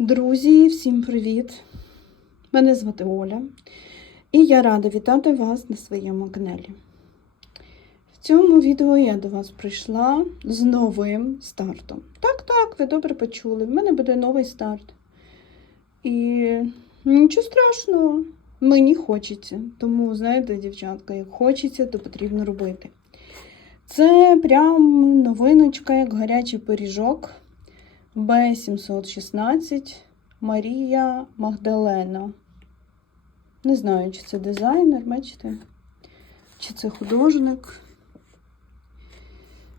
Друзі, всім привіт! Мене звати Оля, і я рада вітати вас на своєму каналі. В цьому відео я до вас прийшла з новим стартом. Так, так, ви добре почули. В мене буде новий старт. І нічого страшного, мені хочеться. Тому, знаєте, дівчатка, як хочеться, то потрібно робити. Це прям новиночка, як гарячий пиріжок. Б716 Марія Магдалена. Не знаю, чи це дизайнер, бачите? Чи це художник.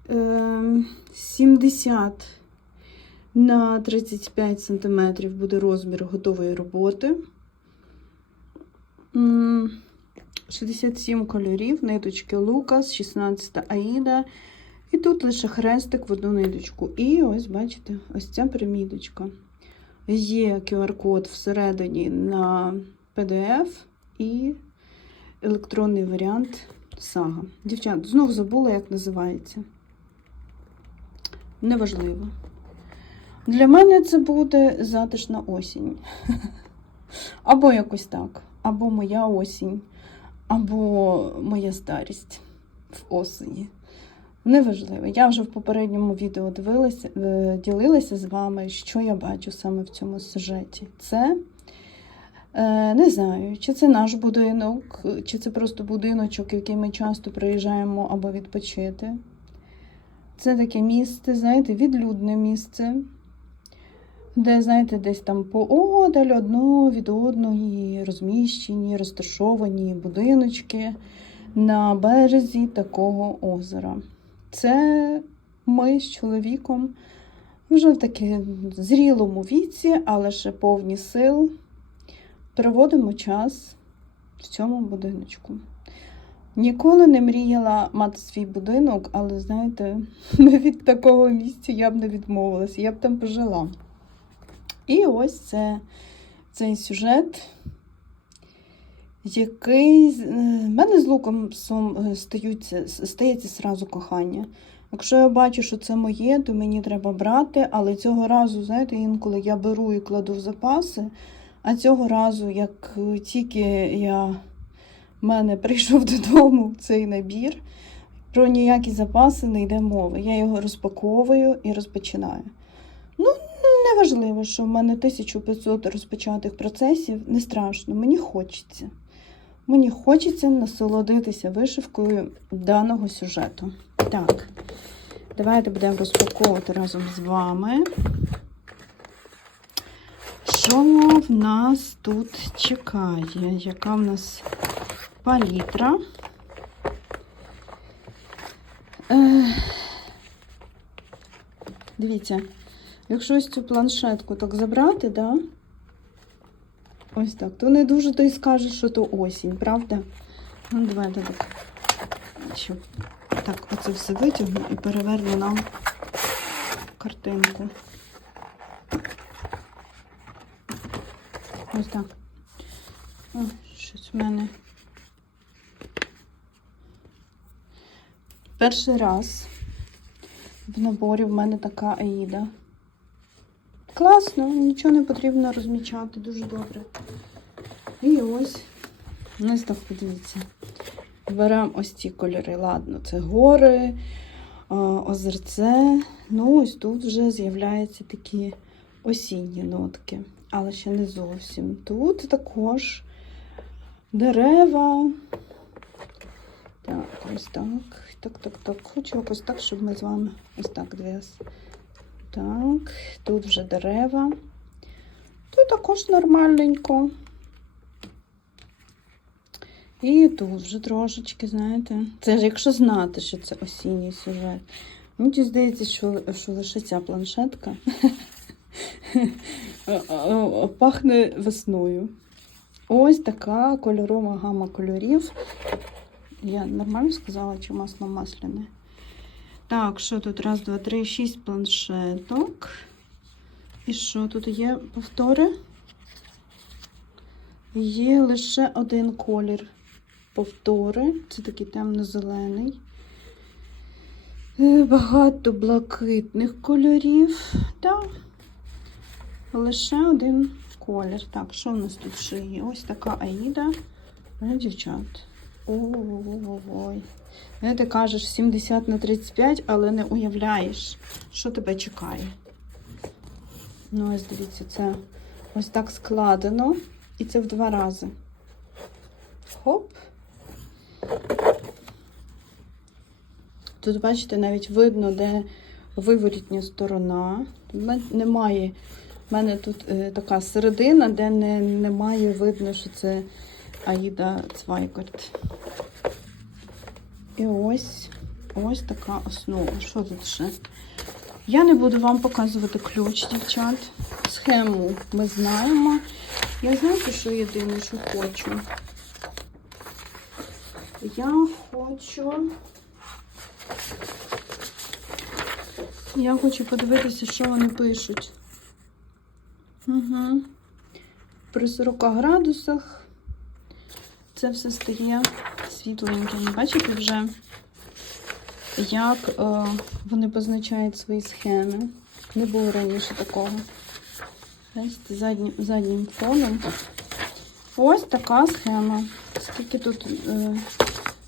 Ем, 70 на 35 см буде розмір готової роботи. 67 кольорів, ниточки Лукас, 16 Аїда. І тут лише хрестик в одну ниточку. І ось, бачите, ось ця приміточка. Є QR-код всередині на PDF і електронний варіант сага. Дівчат, знову забула, як називається. Неважливо. Для мене це буде затишна осінь. Або якось так. Або моя осінь, або моя старість в осені. Неважливо. Я вже в попередньому відео дивилася, е, ділилася з вами, що я бачу саме в цьому сюжеті. Це е, не знаю, чи це наш будинок, чи це просто будиночок, в який ми часто приїжджаємо або відпочити. Це таке місце, знаєте, відлюдне місце, де, знаєте, десь там поодаль одно від одної розміщені, розташовані будиночки на березі такого озера. Це ми з чоловіком вже в таки зрілому віці, але ще повні сил. Проводимо час в цьому будиночку. Ніколи не мріяла мати свій будинок, але знаєте, від такого місця я б не відмовилася, я б там пожила. І ось це цей сюжет, який е, в мене з луком е, стаються, стається сразу кохання. Якщо я бачу, що це моє, то мені треба брати, але цього разу, знаєте, інколи я беру і кладу в запаси, а цього разу, як е, тільки я мене прийшов додому цей набір, про ніякі запаси не йде мови. Я його розпаковую і розпочинаю. Ну, неважливо, що в мене 1500 розпочатих процесів, не страшно, мені хочеться. Мені хочеться насолодитися вишивкою даного сюжету. Так, давайте будемо розпаковувати разом з вами. Що в нас тут чекає? Яка в нас палітра? Е, Дивіться, якщо ось цю планшетку так забрати, да? Ось так, то не дуже той скаже, що то осінь, правда? Ну, давайте так. Щоб так оце все витягну і переверну нам картинку. Ось так. О, щось в мене. Перший раз в наборі в мене така Аїда. Класно, нічого не потрібно розмічати, дуже добре. І ось, ось так подивіться. Беремо ось ці кольори. Ладно, це гори, озерце. Ну, ось тут вже з'являються такі осінні нотки, але ще не зовсім. Тут також дерева. Так, ось так. Так, так, так. Хочу якось так, щоб ми з вами ось так дивилися. Так, тут вже дерева. Тут також нормальненько. І тут вже трошечки, знаєте. Це ж якщо знати, що це осінній сюжет. Мені здається, що, що лише ця планшетка пахне весною. Ось така кольорова гама кольорів. Я нормально сказала, чи масло масляне? Так, що тут? Раз, два, три, шість планшеток. І що тут є повтори? Є лише один колір повтори. Це такий темно-зелений. Е, Багато блакитних кольорів. Так. лише один колір. Так, що в нас тут ще є? Ось така Аїда. Дівчат. Ой. Не ти кажеш 70 на 35, але не уявляєш, що тебе чекає. Ну, ось дивіться, це ось так складено. І це в два рази. Хоп. Тут, бачите, навіть видно, де виворітня сторона. Немає. У мене тут е, така середина, де не, немає видно, що це Аїда Цвайкорт. І ось ось така основа. Що тут ще? Я не буду вам показувати ключ, дівчат. Схему ми знаємо. Я знаєте, що єдине, що хочу? Я хочу. Я хочу подивитися, що вони пишуть. Угу. При 40 градусах це все стає світленьким. Бачите вже, як е, вони позначають свої схеми. Не було раніше такого. Бачите, заднім, заднім фоном. Ось така схема. Скільки тут? Е,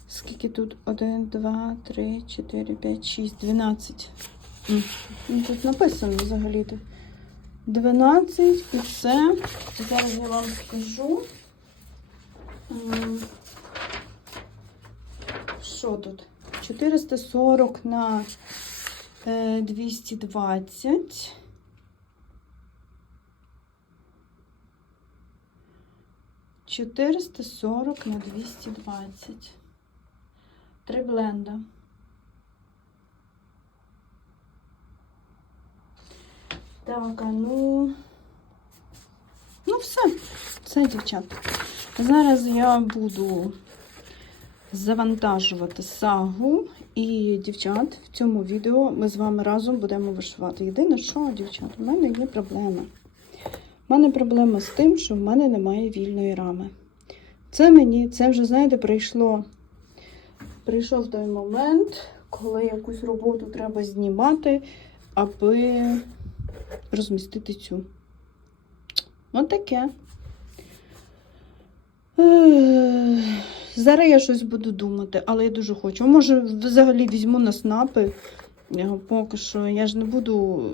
скільки тут? 1, 2, 3, 4, 5, 6, 12. Ну, Тут написано взагалі-то. 12 і це. Зараз я вам скажу. Що тут? 440 на е, 220. Чотириста сорок на двісті двадцять. Три бленда. Так, а ну. Ну, все. Все, дівчат. Зараз я буду завантажувати сагу. І, дівчат, в цьому відео ми з вами разом будемо вишивати. Єдине, що, дівчат, у мене є проблема. У мене проблема з тим, що в мене немає вільної рами. Це мені, це вже, знаєте, прийшло. Прийшов той момент, коли якусь роботу треба знімати, аби розмістити цю. Ось таке. Зараз я щось буду думати, але я дуже хочу. Може, взагалі візьму на снапи. Е, Поки що я ж не буду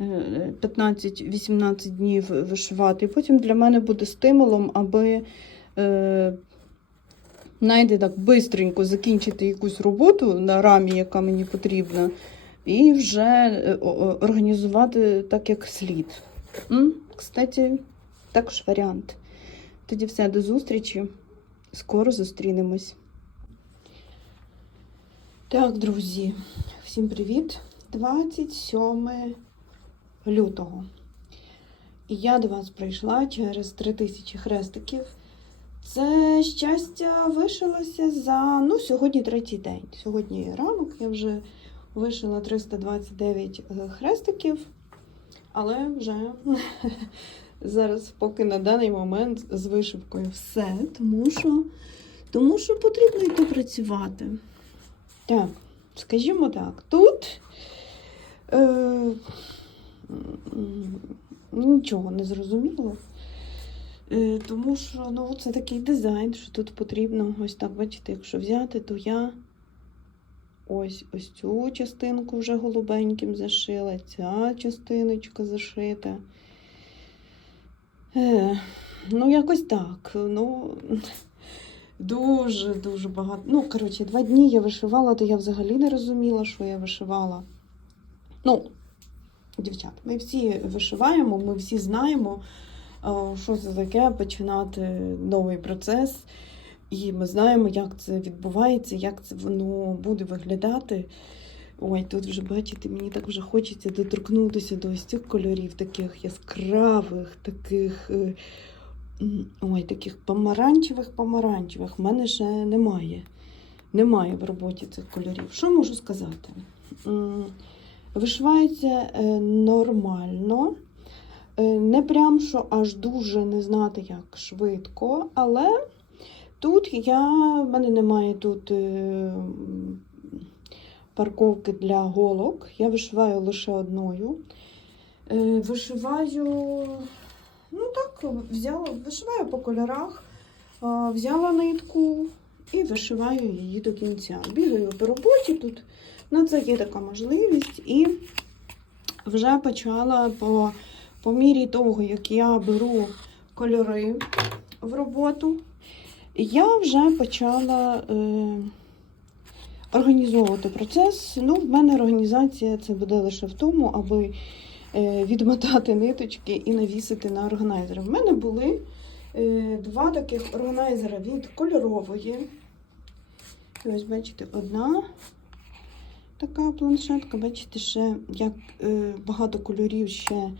е, е, 15-18 днів вишивати. Потім для мене буде стимулом, аби е, знаєте, так бистренько закінчити якусь роботу на рамі, яка мені потрібна, і вже е, організувати так, як слід. М? Кстати, також варіант. Тоді все, до зустрічі. Скоро зустрінемось. Так, друзі, всім привіт! 27 лютого. І я до вас прийшла через 3000 хрестиків. Це щастя вишилося за ну, сьогодні третій день. Сьогодні ранок я вже вишила 329 е, хрестиків, але вже зараз, поки на даний момент з вишивкою все, тому що, тому що потрібно йти працювати. Так, скажімо так, тут е, нічого не зрозуміло. Е, Тому що ну, це такий дизайн, що тут потрібно ось так, бачите, якщо взяти, то я ось ось цю частинку вже голубеньким зашила, ця частиночка зашита. Е, ну, якось так. Ну, дуже-дуже багато. Ну, коротше, два дні я вишивала, то я взагалі не розуміла, що я вишивала. Ну, дівчат, ми всі вишиваємо, ми всі знаємо, що це таке починати новий процес. І ми знаємо, як це відбувається, як це воно буде виглядати. Ой, тут вже бачите, мені так вже хочеться доторкнутися до ось цих кольорів, таких яскравих, таких. е, Ой, таких помаранчевих, помаранчевих. В мене ще немає. Немає в роботі цих кольорів. Що можу сказати? Вишивається е, нормально. Е, Не прям що аж дуже не знати, як швидко, але тут я, в мене немає тут е, парковки для голок. Я вишиваю лише одною. Е, Вишиваю, ну так, взяла, вишиваю по кольорах, взяла нитку і вишиваю її до кінця. Бігаю по роботі тут. На це є така можливість. І вже почала по, по мірі того, як я беру кольори в роботу, я вже почала е, організовувати процес. Ну, в мене організація це буде лише в тому, аби е, відмотати ниточки і навісити на органайзер. В мене були е, два таких органайзера від кольорової. Ось, бачите, одна така планшетка. Бачите, ще як е, багато кольорів ще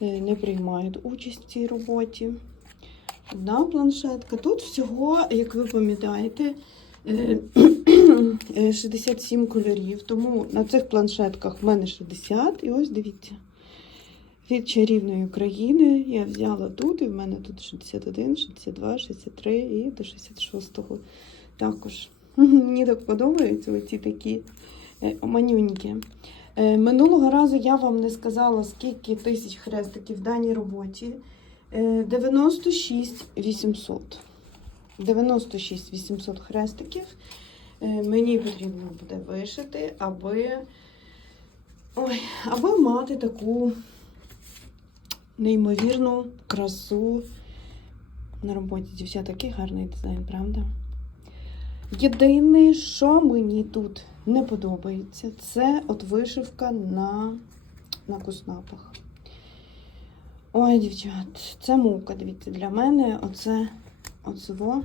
е, не приймають участь в цій роботі. Одна планшетка. Тут всього, як ви пам'ятаєте, е, е, 67 кольорів. Тому на цих планшетках в мене 60. І ось дивіться. Від чарівної України я взяла тут, і в мене тут 61, 62, 63 і до 66-го також. Мені так подобаються оці такі е, манюнькі. Е, Минулого разу я вам не сказала, скільки тисяч хрестиків в даній роботі. Е, 96 800. 96 800 хрестиків е, мені потрібно буде вишити, аби, ой, аби мати таку неймовірну красу на роботі. Дівчата, такий гарний дизайн, правда? Єдине, що мені тут не подобається, це от вишивка на, на куснапах. Ой, дівчат, це мука, дивіться, для мене оце, оцево,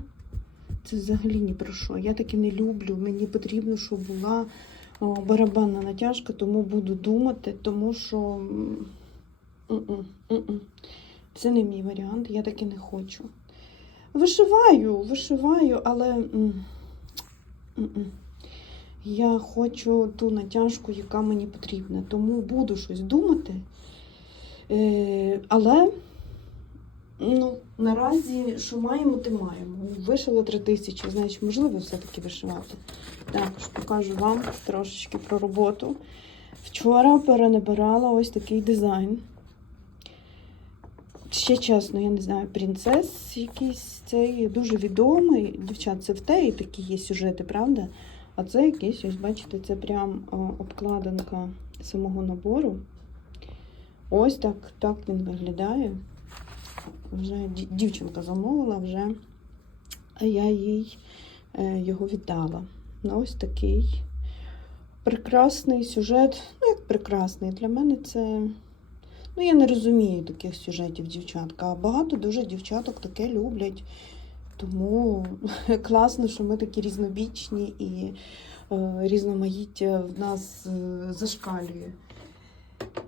це взагалі ні про що. Я таке не люблю. Мені потрібно, щоб була о, барабанна натяжка, тому буду думати, тому що це не мій варіант, я таке не хочу. Вишиваю, вишиваю, але я хочу ту натяжку, яка мені потрібна. Тому буду щось думати. Е, але ну, наразі, що маємо, те маємо. Вишила три тисячі, значить, можливо, все-таки вишивати. Також покажу вам трошечки про роботу. Вчора перенабирала ось такий дизайн. Ще чесно, я не знаю, принцес якийсь цей дуже відомий. Дівчат, це в теї такі є сюжети, правда? А це якийсь, ось бачите, це прям обкладинка самого набору. Ось так, так він виглядає. Вже дівчинка замовила вже, а я їй е, його віддала. Ну, ось такий прекрасний сюжет. Ну, як прекрасний, для мене це. Ну, я не розумію таких сюжетів, дівчатка. А багато дуже дівчаток таке люблять. Тому класно, що ми такі різнобічні і е, різноманіття в нас е, зашкалює.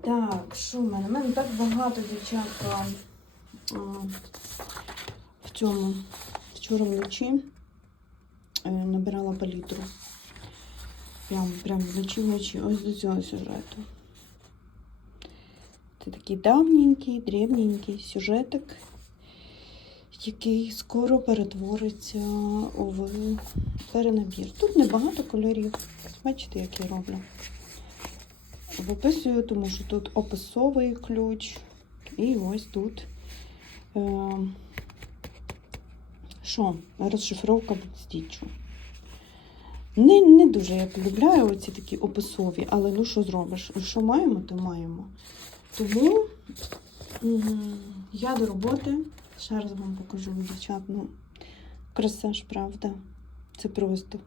Так, що в мене? У мене так багато дівчатка в цьому вчора вночі е, набирала палітру. Прям, прям вночі вночі. Ось до цього сюжету. Це такий давненький, древненький сюжетик, який скоро перетвориться в перенабір. Тут небагато кольорів. Бачите, як я роблю виписую, тому що тут описовий ключ. І ось тут е, що, розшифровка стічу. Не, не дуже я полюбляю оці такі описові, але ну що зробиш? Що маємо, то маємо. Тому я до роботи. Ще раз вам покажу, дівчат. Ну, краса ж, правда. Це просто.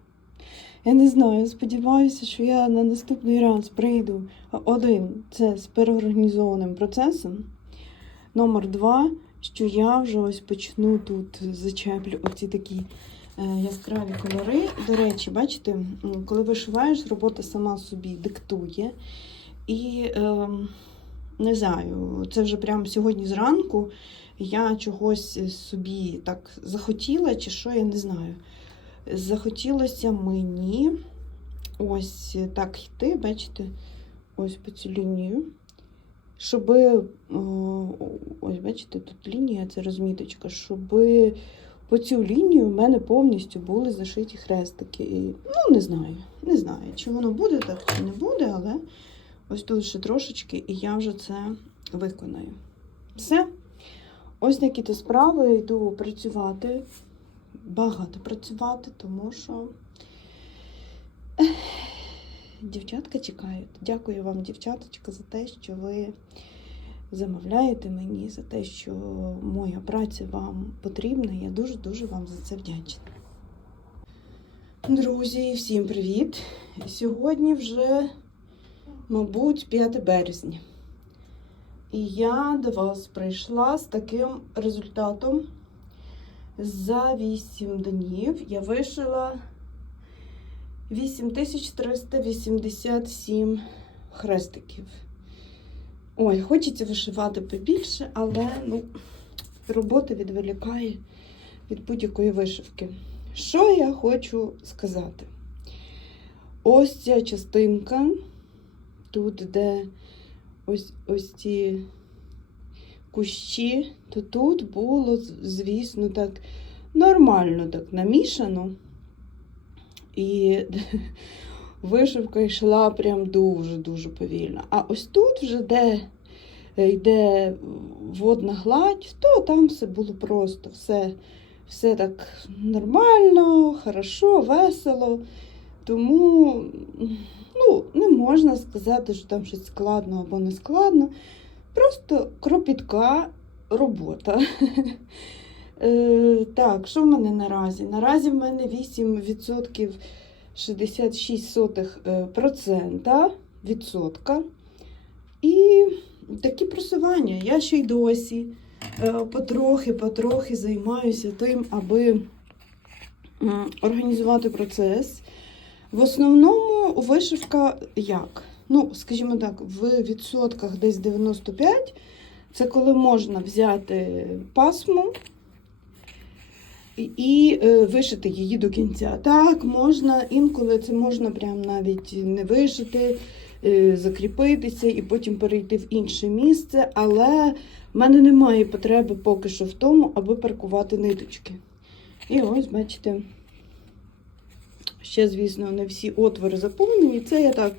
Я не знаю, сподіваюся, що я на наступний раз прийду. Один це з переорганізованим процесом. Номер два, що я вже ось почну тут зачеплю оці такі е, яскраві кольори. До речі, бачите, коли вишиваєш, робота сама собі диктує. І е, не знаю, це вже прямо сьогодні зранку я чогось собі так захотіла, чи що, я не знаю захотілося мені ось так йти, бачите, ось по цю лінію. Щоб, ось бачите, тут лінія, це розміточка, щоб по цю лінію в мене повністю були зашиті хрестики. Ну, не знаю, не знаю, чи воно буде так, чи не буде, але ось тут ще трошечки, і я вже це виконаю. Все. Ось такі то справи. Йду працювати. Багато працювати, тому що дівчатка чекають. Дякую вам, дівчаточка, за те, що ви замовляєте мені, за те, що моя праця вам потрібна. Я дуже-дуже вам за це вдячна. Друзі, всім привіт! Сьогодні вже, мабуть, 5 березня. І я до вас прийшла з таким результатом. За 8 днів я вишила 8387 хрестиків. Ой, хочеться вишивати побільше, але ну, робота відволікає від будь-якої вишивки. Що я хочу сказати? Ось ця частинка, тут, де ось, ось ці кущі, то тут було, звісно, так нормально так намішано. І вишивка йшла прям дуже-дуже повільно. А ось тут вже де йде водна гладь, то там все було просто, все, все так нормально, хорошо, весело. Тому ну, не можна сказати, що там щось складно або не складно. Просто кропітка робота. Е, Так, що в мене наразі? Наразі в мене 8% 66 сотих е, відсотка. І такі просування. Я ще й досі е, потрохи-потрохи займаюся тим, аби організувати процес. В основному вишивка як? Ну, скажімо так, в відсотках десь 95 це коли можна взяти пасму і, е, вишити її до кінця. Так, можна, інколи це можна прям навіть не вишити, е, закріпитися і потім перейти в інше місце, але в мене немає потреби поки що в тому, аби паркувати ниточки. І ось, бачите, ще, звісно, не всі отвори заповнені. Це я так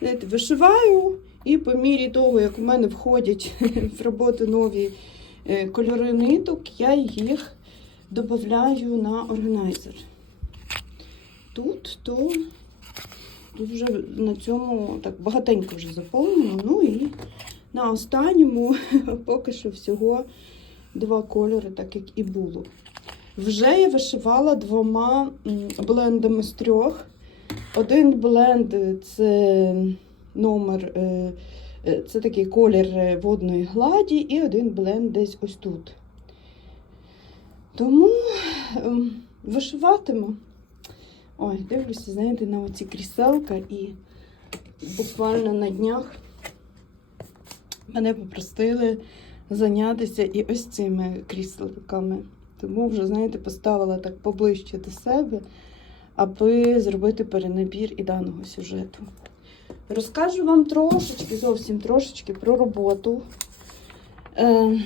вишиваю, і по мірі того, як у мене входять в роботу нові е, кольори ниток, я їх додаю на органайзер. Тут то тут вже на цьому так багатенько вже заповнено. Ну і на останньому поки що всього два кольори, так як і було. Вже я вишивала двома блендами з трьох. Один бленд це номер, е, е, це такий колір е, водної гладі, і один бленд десь ось тут. Тому ем, вишиватиму. Ой, дивлюся, знаєте, на оці кріселка і буквально на днях мене попросили зайнятися і ось цими кріселками. Тому вже, знаєте, поставила так поближче до себе, аби зробити перенабір і даного сюжету. Розкажу вам трошечки, зовсім трошечки про роботу. Е,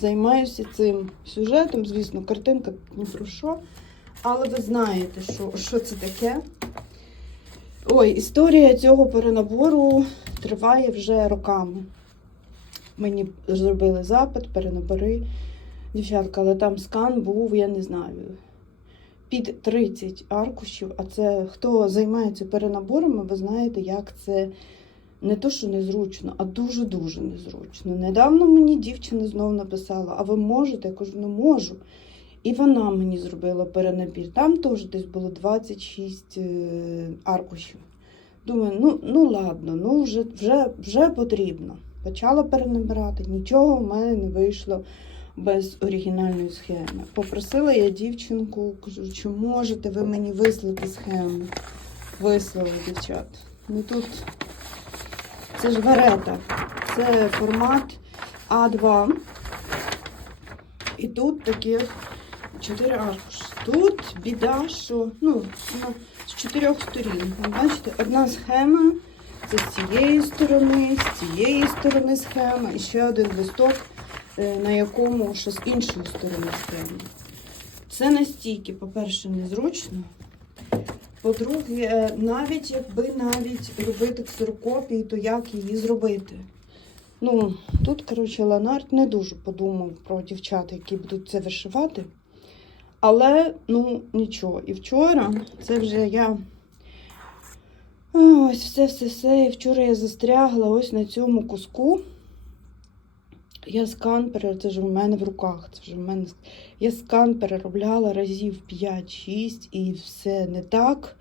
займаюся цим сюжетом. Звісно, картинка ні про що. Але ви знаєте, що, що це таке. Ой, історія цього перенабору триває вже роками. Мені зробили запит, перенабори, дівчатка, але там скан був, я не знаю, під 30 аркушів. А це хто займається перенаборами, ви знаєте, як це не то, що незручно, а дуже-дуже незручно. Недавно мені дівчина знову написала: а ви можете? Я кажу, ну можу. І вона мені зробила перенабір. Там теж десь було 26 е, аркушів. Думаю, ну ну ладно, ну вже, вже, вже потрібно. Почала перенабирати, нічого в мене не вийшло без оригінальної схеми. Попросила я дівчинку, кажу, чи можете ви мені вислати схему? Вислали, дівчат. Ну тут це ж варета. Це формат А2. І тут таких чотири аркуші. Тут біда, що ну, з чотирьох сторін. Бачите, одна схема це з цієї сторони, з цієї сторони схема, і ще один листок, на якому ще з іншої сторони схема. Це настільки, по-перше, незручно. По-друге, е, навіть якби навіть робити ксерокопії, то як її зробити? Ну, тут, коротше, Леонард не дуже подумав про дівчат, які будуть це вишивати. Але, ну, нічого. І вчора це вже я. Ось все-все-все. І вчора я застрягла ось на цьому куску. Я скан це ж в мене в руках. Це ж в мене... Я скан переробляла разів 5-6 і все не так.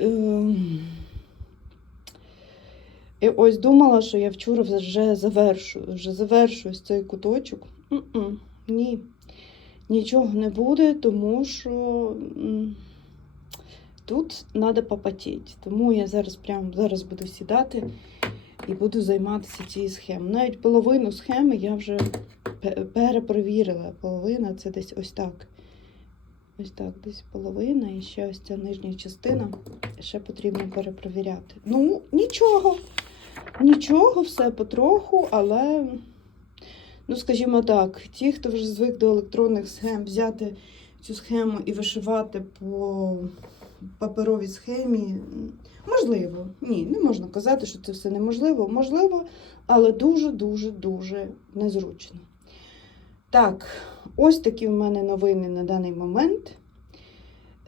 Ем... І ось думала, що я вчора вже завершую, вже завершую цей куточок. М-м, ні, нічого не буде, тому що тут треба попотіти. Тому я зараз прямо зараз буду сідати і буду займатися цією схемою. Навіть половину схеми я вже перепровірила. Половина це десь ось так. Ось так, десь половина, і ще ось ця нижня частина. Ще потрібно перепровіряти. Ну, нічого. Нічого, все потроху, але, ну, скажімо так, ті, хто вже звик до електронних схем, взяти цю схему і вишивати по паперовій схемі, можливо. Ні, не можна казати, що це все неможливо. Можливо, але дуже-дуже-дуже незручно. Так, ось такі в мене новини на даний момент.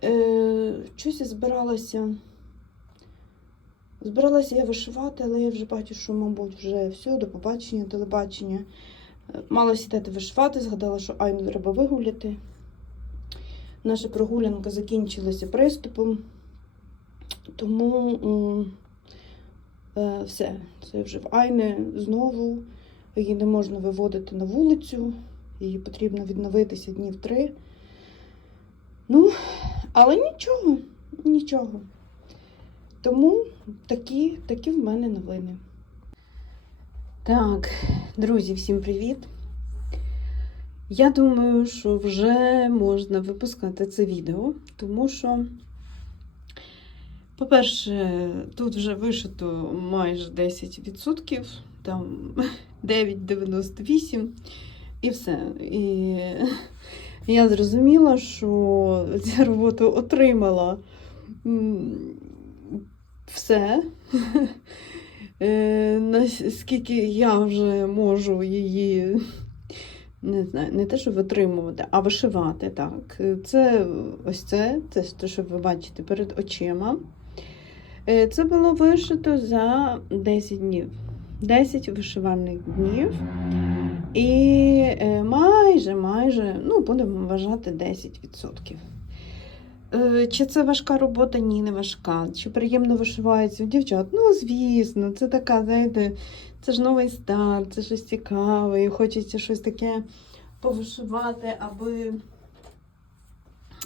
Е, щось я збиралася. Збиралася я вишивати, але я вже бачу, що, мабуть, вже все, до побачення, телебачення. Е, Мала сідати вишивати, згадала, що Айну треба вигуляти. Наша прогулянка закінчилася приступом. Тому е, все, це вже в Айни знову. Її не можна виводити на вулицю, її потрібно відновитися днів три. Ну, але нічого, нічого. Тому такі, такі в мене новини. Так, друзі, всім привіт. Я думаю, що вже можна випускати це відео, тому що, по-перше, тут вже вишито майже 10%, там 9,98 і все. І я зрозуміла, що ця робота отримала все. Е, Наскільки я вже можу її не знаю, не те, що витримувати, а вишивати. так. Це ось це, це те, що ви бачите перед очима. Е, Це було вишито за 10 днів. 10 вишивальних днів. І е, майже, майже, ну, будемо вважати 10%. Е, Чи це важка робота? Ні, не важка. Чи приємно вишивається у дівчат? Ну, звісно, це така, знаєте, це ж новий старт, це щось цікаве, і хочеться щось таке повишивати, аби.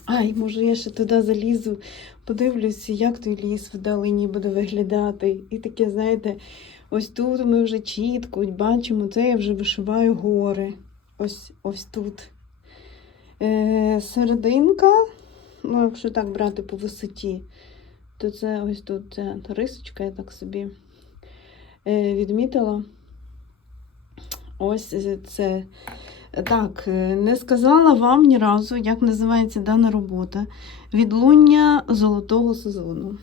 Ай, може, я ще туди залізу, подивлюся, як той ліс вдалині буде виглядати. І таке, знаєте, ось тут ми вже чітко бачимо, це я вже вишиваю гори. Ось ось тут. Е, серединка, ну, якщо так брати по висоті, то це ось тут ця рисочка, я так собі е, відмітила. Ось це. Так, е, не сказала вам ні разу, як називається дана робота. Відлуння золотого сезону.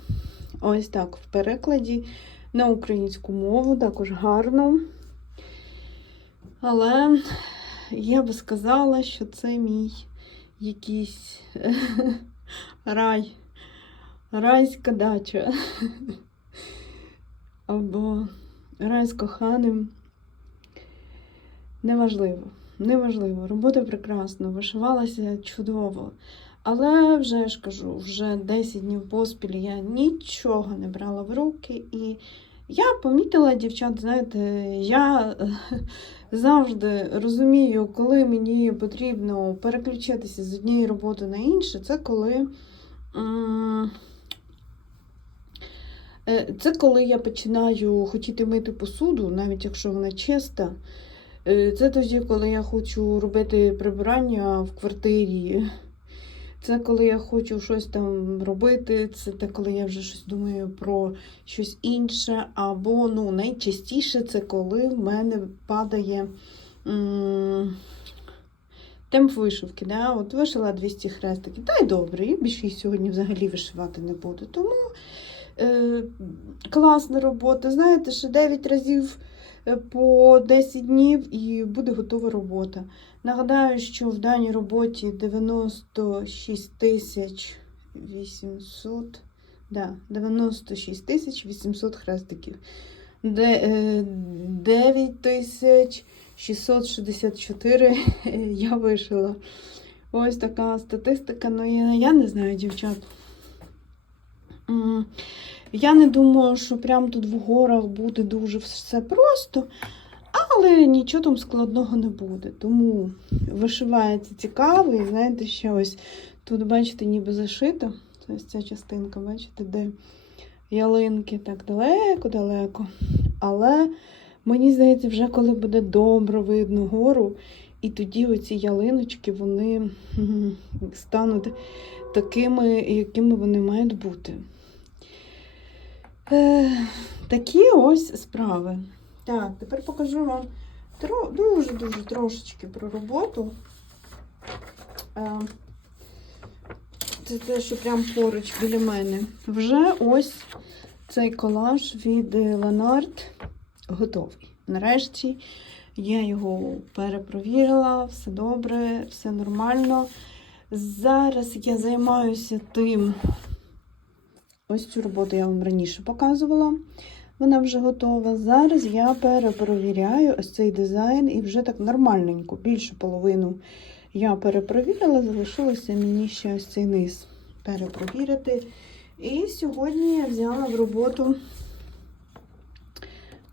Ось так, в перекладі на українську мову, також гарно. Але я би сказала, що це мій якийсь рай, райська дача. Або рай з коханим. Неважливо, неважливо. Робота прекрасна, вишивалася чудово. Але вже ж кажу, вже 10 днів поспіль я нічого не брала в руки. І я помітила, дівчат, знаєте, я завжди розумію, коли мені потрібно переключитися з однієї роботи на іншу, це коли. е, Це коли я починаю хотіти мити посуду, навіть якщо вона чиста. Е, Це тоді, коли я хочу робити прибирання в квартирі. Це коли я хочу щось там робити, це те, коли я вже щось думаю про щось інше. Або ну, найчастіше це коли в мене падає м- темп вишивки. Да? От вишила 200 хрестиків. Та й добре, і більше їх сьогодні взагалі вишивати не буду. Тому е- класна робота. Знаєте, що 9 разів по 10 днів і буде готова робота. Нагадаю, що в даній роботі 96 тисяч 800, да, 96 тисяч 800 хрестиків. Е, 9 тисяч 664 я вишила. Ось така статистика. Ну, я не знаю, дівчат. Я не думаю, що прям тут в горах буде дуже все просто, але нічого там складного не буде. Тому вишивається цікаво. І знаєте, ще ось тут, бачите, ніби зашито. Ось ця частинка, бачите, де ялинки так далеко-далеко. Але мені здається, вже коли буде добре видно гору, і тоді оці ялиночки вони стануть такими, якими вони мають бути. Е, такі ось справи. Так, тепер покажу вам дуже-дуже трошечки про роботу. Е, це те, що прямо поруч біля мене. Вже ось цей колаж від Ленард готовий. Нарешті я його перепровірила, все добре, все нормально. Зараз я займаюся тим. Ось цю роботу я вам раніше показувала. Вона вже готова. Зараз я перепровіряю ось цей дизайн і вже так нормальненько, більшу половину я перепровірила, залишилося мені ще ось цей низ перепровірити. І сьогодні я взяла в роботу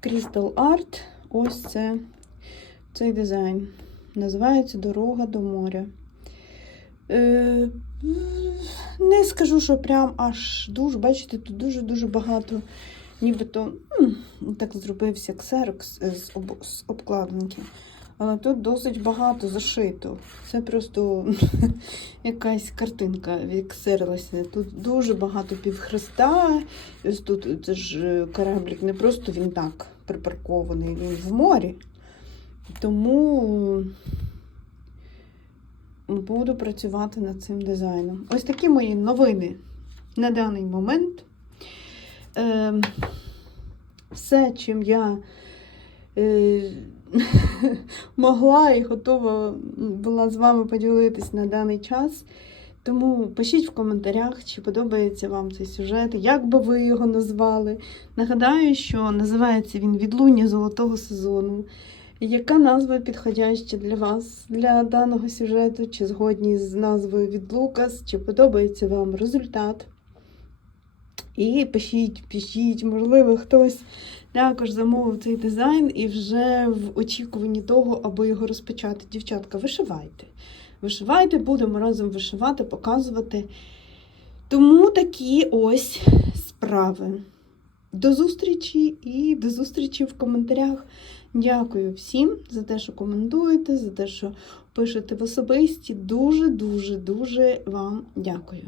Crystal Art. Ось це цей дизайн. Називається Дорога до моря. Е, не скажу, що прям аж дуже, бачите, тут дуже-дуже багато, нібито так зробився ксерокс з, об, з обкладинки. Але тут досить багато зашито. Це просто якась картинка відксерилася. Тут дуже багато півхреста. Тут це ж е, кораблік не просто він так припаркований, він в морі. Тому буду працювати над цим дизайном. Ось такі мої новини на даний момент. Е, все, чим я е, могла і готова була з вами поділитись на даний час. Тому пишіть в коментарях, чи подобається вам цей сюжет, як би ви його назвали. Нагадаю, що називається він Відлуння золотого сезону. Яка назва підходяща для вас для даного сюжету? Чи згодні з назвою від Лукас, чи подобається вам результат? І пишіть, пишіть, можливо, хтось також замовив цей дизайн і вже в очікуванні того, аби його розпочати. Дівчатка, вишивайте. Вишивайте, будемо разом вишивати, показувати. Тому такі ось справи. До зустрічі і до зустрічі в коментарях. Дякую всім за те, що коментуєте, за те, що пишете в особисті. Дуже, дуже, дуже вам дякую.